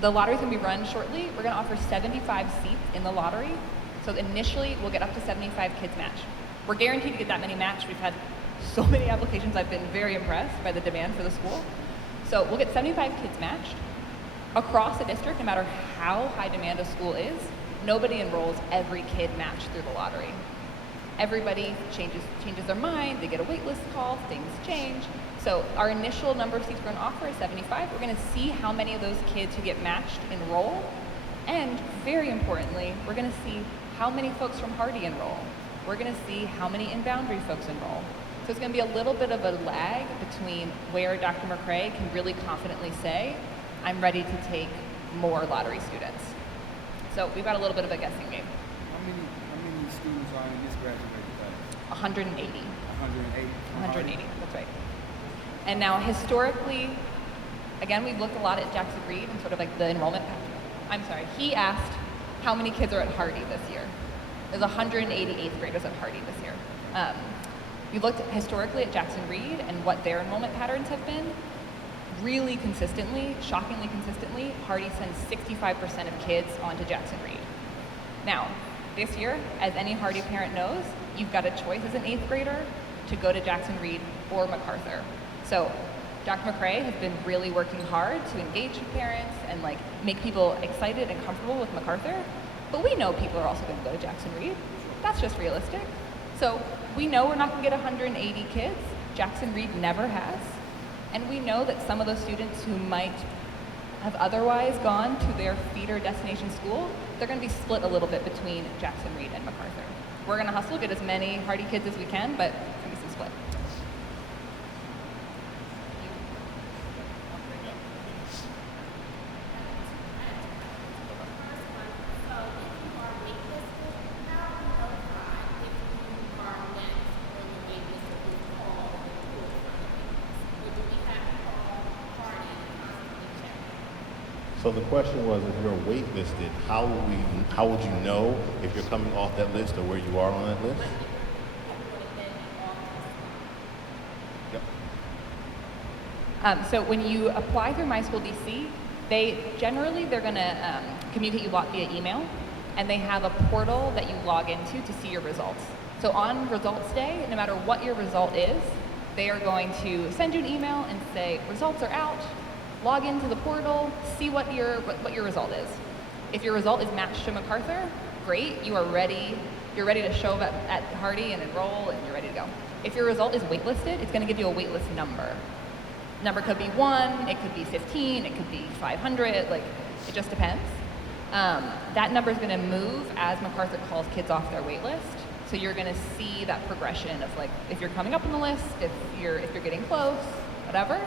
The lottery is going to be run shortly. We're going to offer 75 seats in the lottery. So initially, we'll get up to 75 kids matched. We're guaranteed to get that many matched. We've had so many applications. I've been very impressed by the demand for the school. So we'll get 75 kids matched. Across the district, no matter how high demand a school is, nobody enrolls every kid matched through the lottery. Everybody changes their mind, they get a wait list call, things change. So our initial number of seats we're going to offer is 75. We're going to see how many of those kids who get matched enroll. And very importantly, we're going to see how many folks from Hardy enroll. We're going to see how many in Boundary folks enroll. So it's going to be a little bit of a lag between where Dr. McRae can really confidently say, I'm ready to take more lottery students. So we've got a little bit of a guessing game. How many students are in this graduating class? 180. 180. 180, that's right. And now historically, again, we've looked a lot at Jackson Reed and sort of like the enrollment pattern. I'm sorry, he asked how many kids are at Hardy this year. There's 180 eighth graders at Hardy this year. We looked historically at Jackson Reed and what their enrollment patterns have been. Really consistently, shockingly consistently, Hardy sends 65% of kids onto Jackson Reed. Now, this year, as any Hardy parent knows, you've got a choice as an eighth grader to go to Jackson Reed or MacArthur. So Dr. McRae has been really working hard to engage with parents and like make people excited and comfortable with MacArthur. But we know people are also going to go to Jackson Reed. That's just realistic. So we know we're not going to get 180 kids. Jackson Reed never has. And we know that some of those students who might have otherwise gone to their feeder destination school, they're going to be split a little bit between Jackson Reed and MacArthur. We're going to hustle, get as many Hardy kids as we can, but it's going to be some split. So the question was, if you're waitlisted, how would you know if you're coming off that list or where you are on that list? Yep. So when you apply through My School DC, they're going to communicate you via email, and they have a portal that you log into to see your results. So on results day, no matter what your result is, they are going to send you an email and say, results are out. Log into the portal, see what your result is. If your result is matched to MacArthur, great, you are ready. You're ready to show up at Hardy and enroll, and you're ready to go. If your result is waitlisted, it's going to give you a waitlist number. Number could be 1, it could be 15, it could be 500, like it just depends. That number is going to move as MacArthur calls kids off their waitlist. So you're going to see that progression of like if you're coming up on the list, if you're getting close, whatever.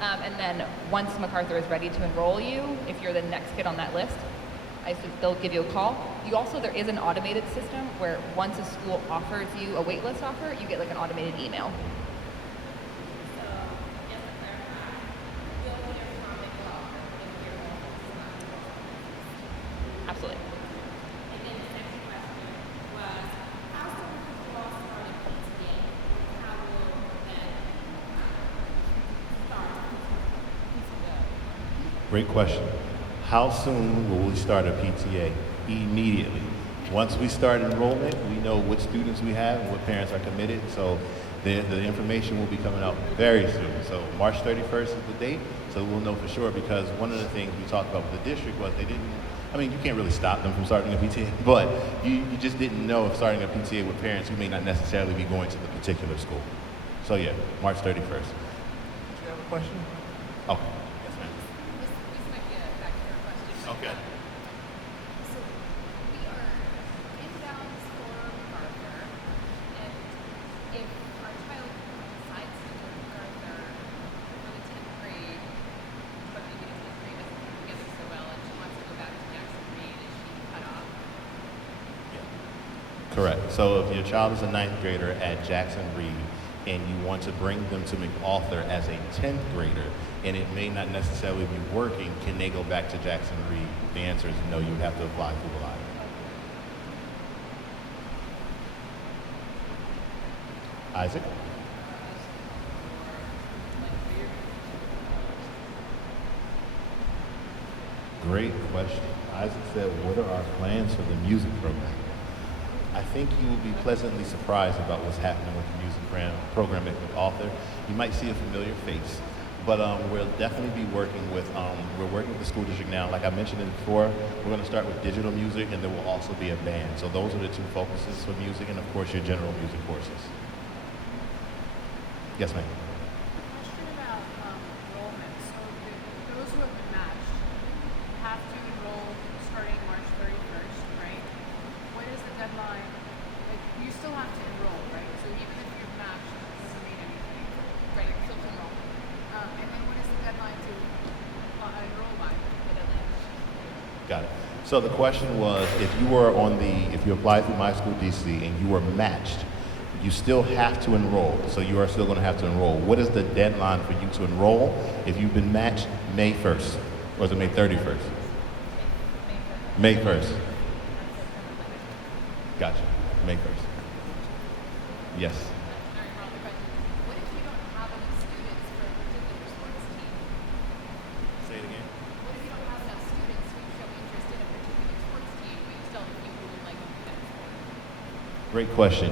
And then once MacArthur is ready to enroll you, if you're the next kid on that list, they'll give you a call. There is an automated system where once a school offers you a waitlist offer, you get like an automated email. So, just to clarify, you'll hear from MacArthur if you're on the Absolutely. And then the second question was, how soon will you all start a PTA? How will that start? Great question. How soon will we start a PTA? Immediately. Once we start enrollment, we know what students we have and what parents are committed, so the information will be coming out very soon. So March 31st is the date, so we'll know for sure, because one of the things we talked about with the district was you can't really stop them from starting a PTA, but you just didn't know if starting a PTA with parents who may not necessarily be going to the particular school. So yeah, March 31st. Did you have a question? Okay. This might be a backdoor question. Okay. So we are inbound for MacArthur, and if our child decides to go to MacArthur for the 10th grade, but maybe the 10th grade doesn't come together so well, and she wants to go back to Jackson Reed, is she cut off? Correct. So if your child is a 9th grader at Jackson Reed and you want to bring them to MacArthur as a 10th grader, and it may not necessarily be working, can they go back to Jackson Reed? The answer is no, you would have to apply through the lottery. Isaac? Great question. Isaac said, what are our plans for the music program? I think you will be pleasantly surprised about what's happening with the music program at MacArthur. You might see a familiar face, but we'll definitely be working with, we're working with the school district now. Like I mentioned it before, we're going to start with digital music, and there will also be a band. So those are the two focuses for music, and of course your general music courses. Yes, ma'am. Question about enrollment. So those who have been matched have to enroll starting March 31st, right? When is the deadline? Like, you still have to enroll, right? So even if you're matched, it doesn't mean anything. Right, still to enroll. And then when is the deadline to enroll by? The deadline. Got it. So the question was, if you applied through My School DC and you were matched, you still have to enroll. So you are still going to have to enroll. What is the deadline for you to enroll? If you've been matched, May 1st, or is it May 31st? May 1st. Gotcha. May 1st. Yes. All right, another question. What if you don't have enough students for a particular sports team? Say it again. What if you don't have enough students who show interest in a particular sports team, but you still have people who would like to do that sport? Great question.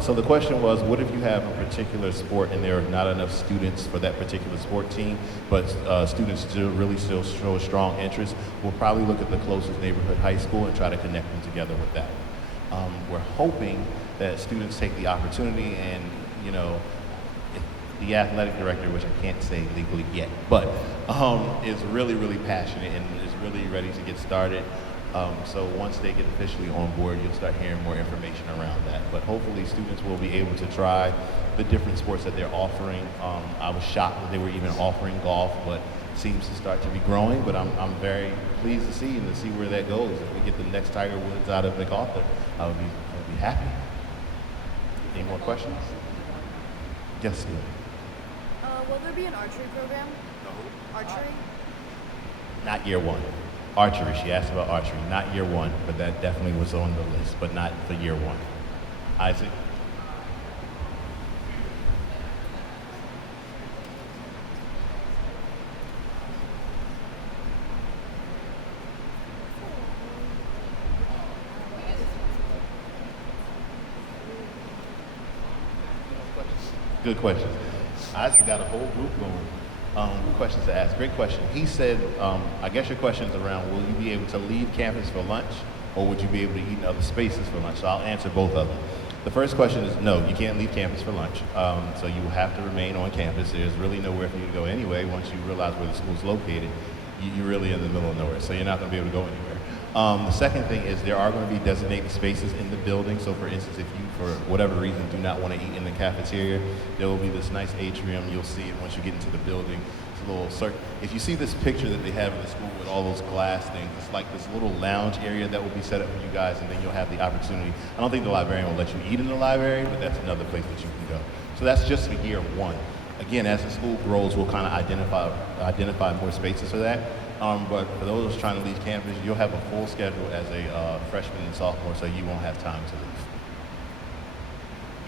So the question was, what if you have a particular sport and there are not enough students for that particular sport team, but students still show a strong interest? We'll probably look at the closest neighborhood high school and try to connect them together with that. We're hoping that students take the opportunity and, if the athletic director, which I can't say legally yet, but is really, really passionate and is really ready to get started. So once they get officially on board, you'll start hearing more information around that. But hopefully students will be able to try the different sports that they're offering. I was shocked that they were even offering golf, but it seems to start to be growing. But I'm very pleased to see where that goes. If we get the next Tiger Woods out of MacArthur, I'll be happy. Any more questions? Yes, Steve. Will there be an archery program? Archery? Not year one. Archery, she asked about archery. Not year one, but that definitely was on the list, but not for year one. Isaac? Good question. Isaac got a whole group going. Questions to ask. Great question. He said, I guess your question is around, will you be able to leave campus for lunch, or would you be able to eat in other spaces for lunch? So I'll answer both of them. The first question is no, you can't leave campus for lunch. So you will have to remain on campus. There's really nowhere for you to go anyway. Once you realize where the school's located, you're really in the middle of nowhere, so you're not going to be able to go anywhere. The second thing is there are going to be designated spaces in the building. So for instance, if you, for whatever reason, do not want to eat in the cafeteria, there will be this nice atrium. You'll see it once you get into the building. It's a little circle. If you see this picture that they have in the school with all those glass things, it's like this little lounge area that will be set up for you guys, and then you'll have the opportunity. I don't think the librarian will let you eat in the library, but that's another place that you can go. So that's just for year one. Again, as the school grows, we'll kind of identify more spaces for that. But for those trying to leave campus, you'll have a full schedule as a freshman and sophomore, so you won't have time to leave.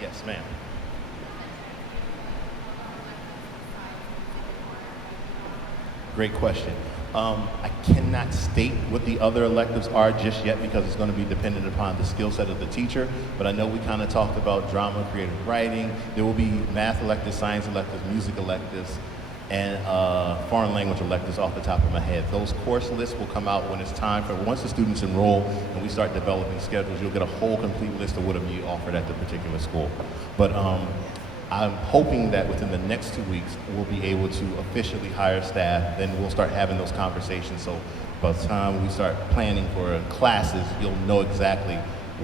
Yes, ma'am. Great question. I cannot state what the other electives are just yet because it's going to be dependent upon the skill set of the teacher, but I know we kind of talked about drama, creative writing. There will be math electives, science electives, music electives, and foreign language electives off the top of my head. Those course lists will come out when it's time for, once the students enroll and we start developing schedules, you'll get a whole complete list of what will be offered at the particular school. But I'm hoping that within the next 2 weeks, we'll be able to officially hire staff. Then we'll start having those conversations. So by the time we start planning for classes, you'll know exactly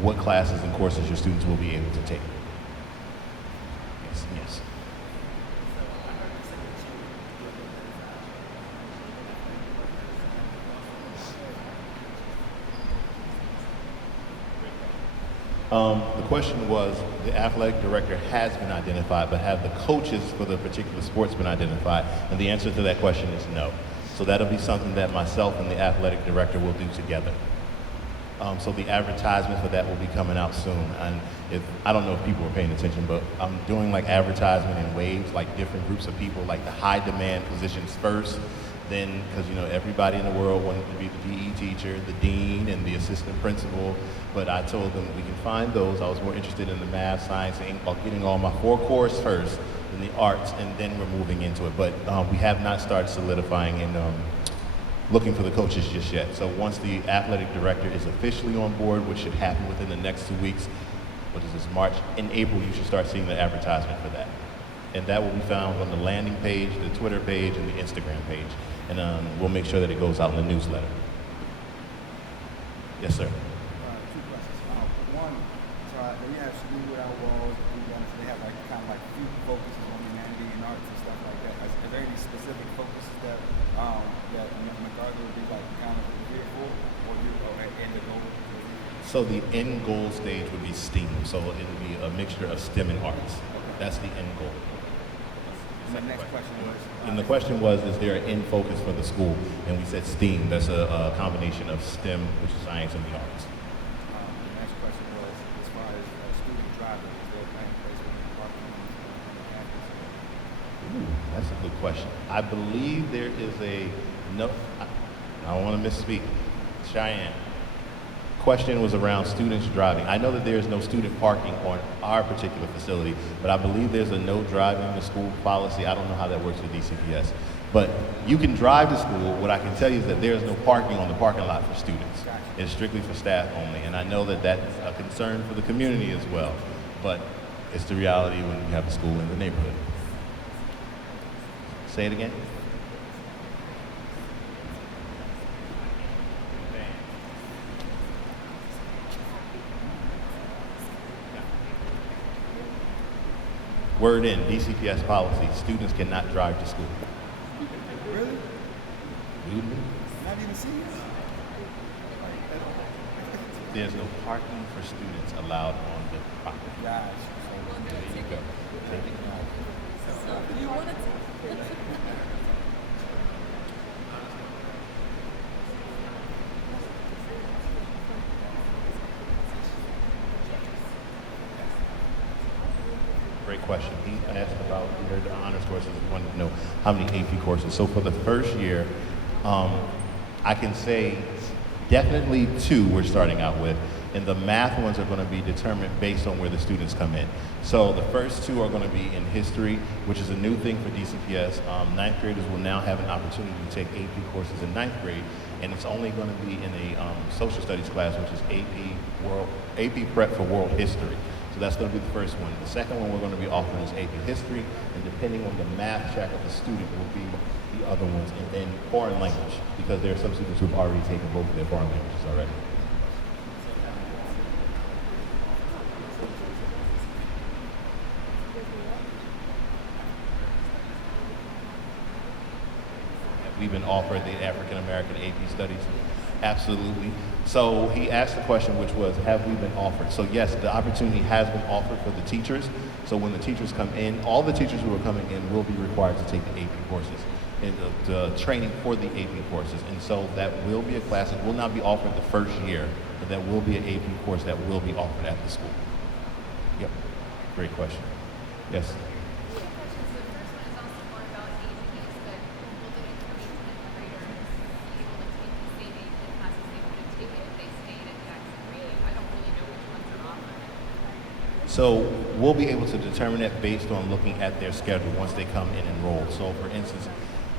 what classes and courses your students will be able to take. Yes, yes. The question was, the athletic director has been identified, but have the coaches for the particular sports been identified? And the answer to that question is no. So that'll be something that myself and the athletic director will do together. So the advertisement for that will be coming out soon. And I don't know if people are paying attention, but I'm doing like advertisement in waves, like different groups of people, like the high demand positions first, then, because everybody in the world wanted to be the PE teacher, the dean, and the assistant principal, but I told them we can find those. I was more interested in the math, science, and getting all my 4 cores first, then the arts, and then we're moving into it. But we have not started solidifying and looking for the coaches just yet. So once the athletic director is officially on board, which should happen within the next 2 weeks, what is this, March? In April, you should start seeing the advertisement for that. And that will be found on the landing page, the Twitter page, and the Instagram page. And we'll make sure that it goes out in the newsletter. Yes, sir. 2 questions. One, so when you have School Without Walls, they have like kind of like few focuses on humanity and arts and stuff like that. Is there any specific focuses that MacArthur would be like kind of here for, or end the goal? So the end goal stage would be STEAM. So it would be a mixture of STEM and arts. That's the end goal. And the next question was. And the question was, is there an end focus for the school? And we said STEAM. That's a combination of STEM, which is science, and the arts. The next question was, as far as student driving, is there a plan in place for parking on the campus? Ooh, that's a good question. I believe there is I don't want to misspeak. Cheyenne. Question was around students driving. I know that there is no student parking on our particular facility, but I believe there's a no driving to school policy. I don't know how that works with DCPS, but you can drive to school. What I can tell you is that there is no parking on the parking lot for students. It's strictly for staff only, and I know that that's a concern for the community as well, but it's the reality when you have a school in the neighborhood. Say it again. Word in, DCPS policy, students cannot drive to school. Really? Mhm. Not even serious? There's no parking for students allowed on the property. Gosh. There you go. Take it. You wanted to. Great question. He asked about the honors courses. He wanted to know how many AP courses. So for the first year, I can say definitely 2 we're starting out with. And the math ones are going to be determined based on where the students come in. So the first 2 are going to be in history, which is a new thing for DCPS. 9th graders will now have an opportunity to take AP courses in 9th grade. And it's only going to be in a social studies class, which is AP Prep for World History. So that's going to be the first one. The second one we're going to be offering is AP History, and depending on the math track of the student will be the other ones, and then foreign language, because there are some students who've already taken both of their foreign languages already. We've been offered the African American AP Studies. Absolutely. So he asked the question, which was, have we been offered? So yes, the opportunity has been offered for the teachers. So when the teachers come in, all the teachers who are coming in will be required to take the AP courses and the training for the AP courses. And so that will be a class. It will not be offered the first year, but that will be an AP course that will be offered at the school. Yep. Great question. Yes. So we'll be able to determine that based on looking at their schedule once they come in enrolled. So for instance,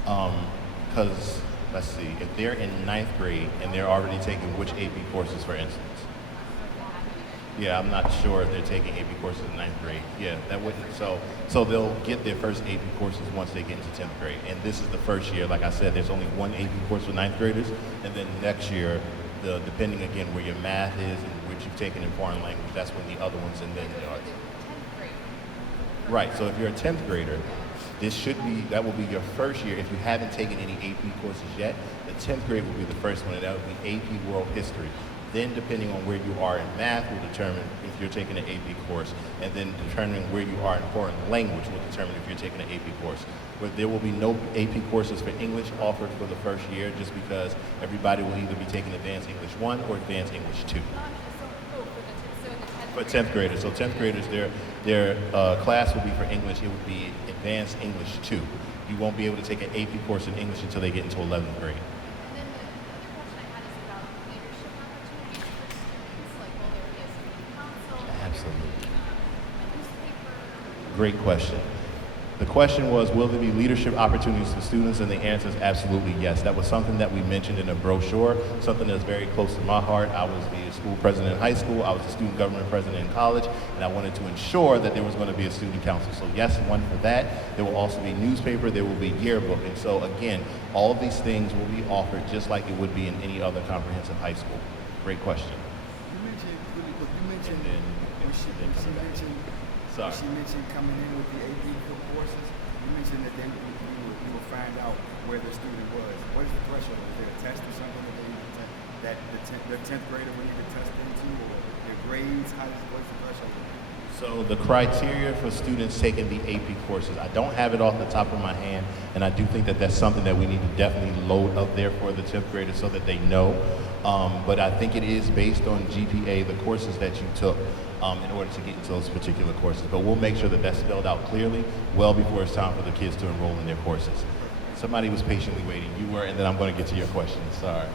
because let's see, if they're in 9th grade and they're already taking which AP courses, for instance? Yeah, I'm not sure if they're taking AP courses in 9th grade. Yeah, that wouldn't, so they'll get their first AP courses once they get into 10th grade. And this is the first year, like I said, there's only one AP course for 9th graders. And then next year, depending again where your math is and which you've taken in foreign language, that's when the other ones, and then the arts. Right, so if you're a 10th grader, that will be your first year. If you haven't taken any AP courses yet, the 10th grade will be the first one, and that would be AP World History. Then depending on where you are in math will determine if you're taking an AP course, and then determining where you are in foreign language will determine if you're taking an AP course. But there will be no AP courses for English offered for the first year, just because everybody will either be taking Advanced English 1 or Advanced English 2. For 10th graders. So 10th graders, their class will be for English. It would be Advanced English 2. You won't be able to take an AP course in English until they get into 11th grade. And then the other question I had is about leadership opportunities for students. Like, will there be a student council? Absolutely. A newspaper? Great question. The question was, will there be leadership opportunities for students? And the answer is absolutely yes. That was something that we mentioned in a brochure, something that's very close to my heart. I was the school president in high school, I was the student government president in college, and I wanted to ensure that there was going to be a student council. So yes, one for that. There will also be newspaper, there will be yearbook. And so again, all of these things will be offered just like it would be in any other comprehensive high school. Great question. You mentioned, really quick, you mentioned, And then- when she mentioned, Sorry. she mentioned coming in with the AP courses, you mentioned that then you will find out where the student was. What is the threshold? Is there a test or something that they need to test, that the 10th grader would need to test into, or their grades? What's the threshold? So the criteria for students taking the AP courses, I don't have it off the top of my hand, and I do think that that's something that we need to definitely load up there for the 10th graders so that they know. But I think it is based on GPA, the courses that you took, in order to get into those particular courses. But we'll make sure that that's spelled out clearly well before it's time for the kids to enroll in their courses. Somebody was patiently waiting. You were, and then I'm going to get to your question. Sorry.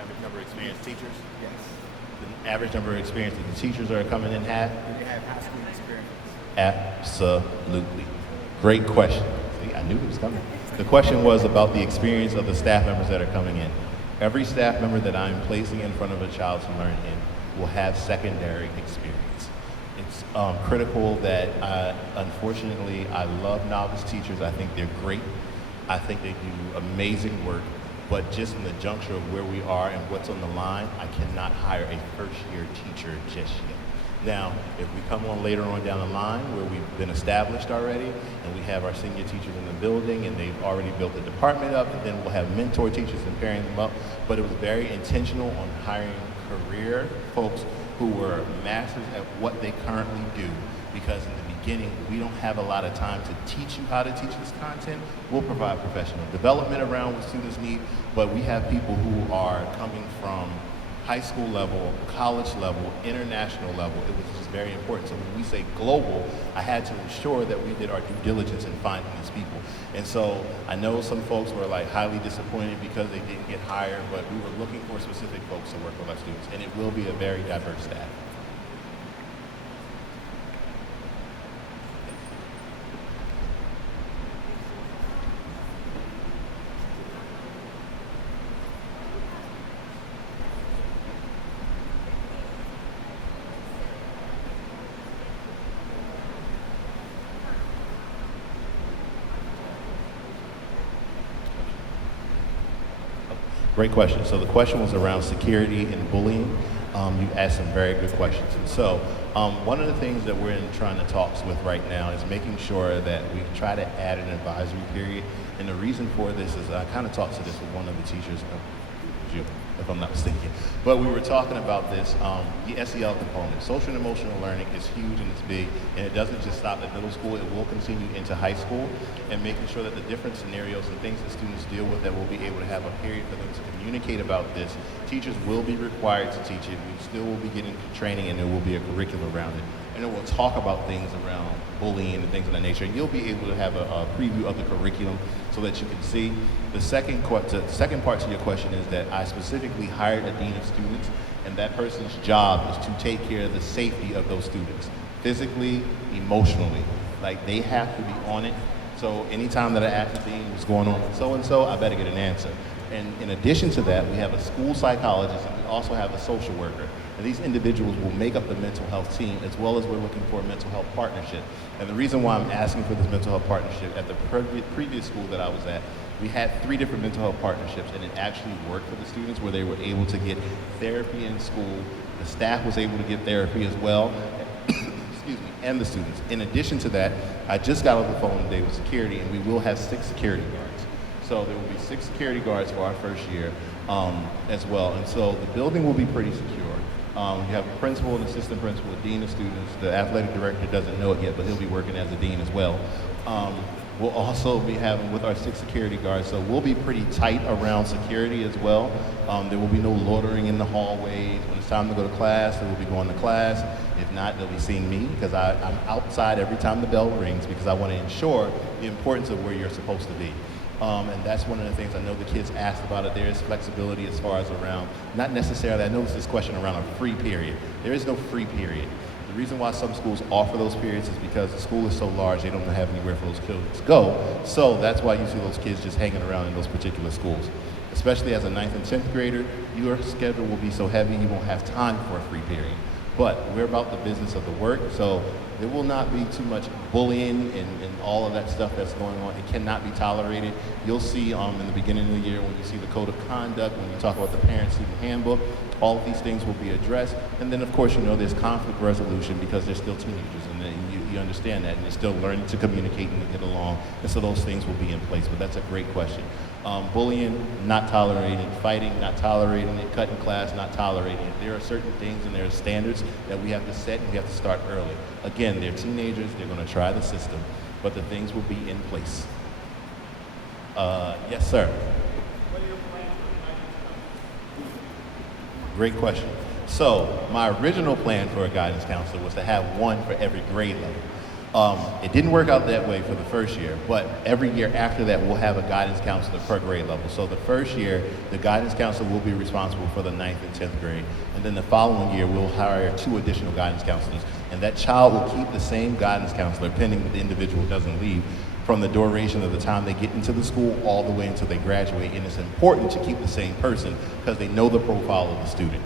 Average number of experienced teachers? Yes. The average number of experience that the teachers are coming in have? Do they have high school experience? Absolutely. Great question. See, I knew it was coming. The question was about the experience of the staff members that are coming in. Every staff member that I'm placing in front of a child to learn in will have secondary experience. It's critical that, unfortunately, I love novice teachers. I think they're great. I think they do amazing work. But just in the juncture of where we are and what's on the line, I cannot hire a first-year teacher just yet. Now, if we come on later on down the line where we've been established already and we have our senior teachers in the building and they've already built the department up, and then we'll have mentor teachers and pairing them up. But it was very intentional on hiring career folks who were masters at what they currently do, because in the beginning, we don't have a lot of time to teach you how to teach this content. We'll provide professional development around what students need, but we have people who are coming from high school level, college level, international level. It was just very important. So when we say global, I had to ensure that we did our due diligence in finding these people. And so I know some folks were like highly disappointed because they didn't get hired, but we were looking for specific folks to work with our students, and it will be a very diverse staff. Great question. So the question was around security and bullying. You asked some very good questions. And so one of the things that we're trying to talks with right now is making sure that we try to add an advisory period. And the reason for this is I kind of talked to this with one of the teachers, if I'm not mistaken. But we were talking about this, the SEL component. Social and emotional learning is huge and it's big, and it doesn't just stop at middle school, it will continue into high school, and making sure that the different scenarios and things that students deal with, that we'll be able to have a period for them to communicate about this. Teachers will be required to teach it. We still will be getting training, and there will be a curriculum around it. And then we'll talk about things around bullying and things of that nature. And you'll be able to have a preview of the curriculum so that you can see. The second part to your question is that I specifically hired a dean of students, and that person's job is to take care of the safety of those students, physically, emotionally. Like, they have to be on it. So anytime that I ask the dean what's going on with so-and-so, I better get an answer. And in addition to that, we have a school psychologist, and we also have a social worker. And these individuals will make up the mental health team, as well as we're looking for a mental health partnership. And the reason why I'm asking for this mental health partnership, at the previous school that I was at, we had 3 different mental health partnerships, and it actually worked for the students where they were able to get therapy in school. The staff was able to get therapy as well, excuse me, and the students. In addition to that, I just got off the phone today with security, and we will have 6 security guards. So there will be 6 security guards for our first year as well. And so the building will be pretty secure. You have a principal, an assistant principal, a dean of students. The athletic director doesn't know it yet, but he'll be working as a dean as well. We'll also be having with our 6 security guards, so we'll be pretty tight around security as well. There will be no loitering in the hallways. When it's time to go to class, they will be going to class. If not, they'll be seeing me because I'm outside every time the bell rings because I want to ensure the importance of where you're supposed to be. And that's one of the things I know the kids asked about it. There is flexibility as far as around, not necessarily, I noticed this question around a free period. There is no free period. The reason why some schools offer those periods is because the school is so large, they don't have anywhere for those kids to go. So that's why you see those kids just hanging around in those particular schools. Especially as a 9th and 10th grader, your schedule will be so heavy you won't have time for a free period. But we're about the business of the work, so there will not be too much bullying and all of that stuff that's going on. It cannot be tolerated. You'll see in the beginning of the year when you see the code of conduct, when you talk about the parent-student handbook, all of these things will be addressed. And then, of course, there's conflict resolution because they're still teenagers, and you understand that, and they're still learning to communicate and to get along, and so those things will be in place. But that's a great question. Bullying, not tolerating it. Fighting, not tolerating it. Cutting class, not tolerating it. There are certain things and there are standards that we have to set, and we have to start early. Again, they're teenagers, they're going to try the system, but the things will be in place. Yes, sir. What are your plans for the Great question. So my original plan for a guidance counselor was to have one for every grade level. It didn't work out that way for the first year, but every year after that, we'll have a guidance counselor per grade level. So the first year, the guidance counselor will be responsible for the 9th and 10th grade. And then the following year, we'll hire 2 additional guidance counselors. And that child will keep the same guidance counselor, pending that the individual doesn't leave, from the duration of the time they get into the school all the way until they graduate. And it's important to keep the same person because they know the profile of the student.